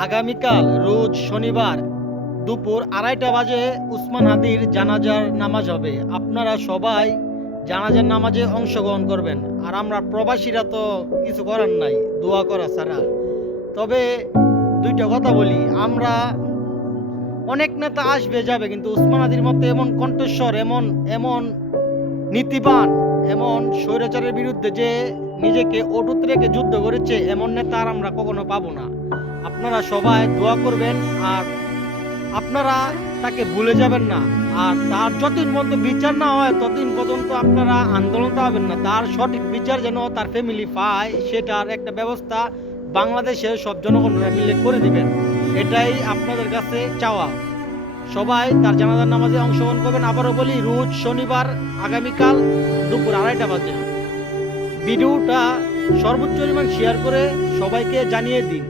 আগামীকাল রোজ শনিবার দুপুর 2:30 বাজে উসমান হাদির জানাজার নামাজ হবে। আপনারা সবাই জানাজার নামাজে অংশগ্রহণ করবেন। আর আমরা প্রবাসীরা তো কিছু করার নাই, দোয়া করা ছাড়া। তবে দুইটা কথা বলি, আমরা অনেক নেতা আসবে যাবে, কিন্তু উসমান হাদির মতো এমন কণ্ঠস্বর, এমন এমন নীতিবান, এমন স্বৈরাচারের বিরুদ্ধে যে নিজেকে অটুট রেখে যুদ্ধ করেছে, এমন নেতা আর আমরা কখনো পাবো না। আপনারা সবাই দোয়া করবেন আর আপনারা তাকে ভুলে যাবেন না। আর তার যতদিন পর্যন্ত বিচার না হয় ততদিন পর্যন্ত আপনারা আন্দোলন চালাবেন না। তার সঠিক বিচার যেন তার ফ্যামিলি পায়, সেটার একটা ব্যবস্থা বাংলাদেশের সব জনগণরা মিলে করে দিবেন, এটাই আপনাদের কাছে চাওয়া। সবাই তার জানাজার নামাজে অংশগ্রহণ করবেন। আবারও বলি, রোজ শনিবার আগামীকাল দুপুর 2:30 বাজে। ভিডিওটা সর্বোচ্চ পরিমাণ শেয়ার করে সবাইকে জানিয়ে দিন।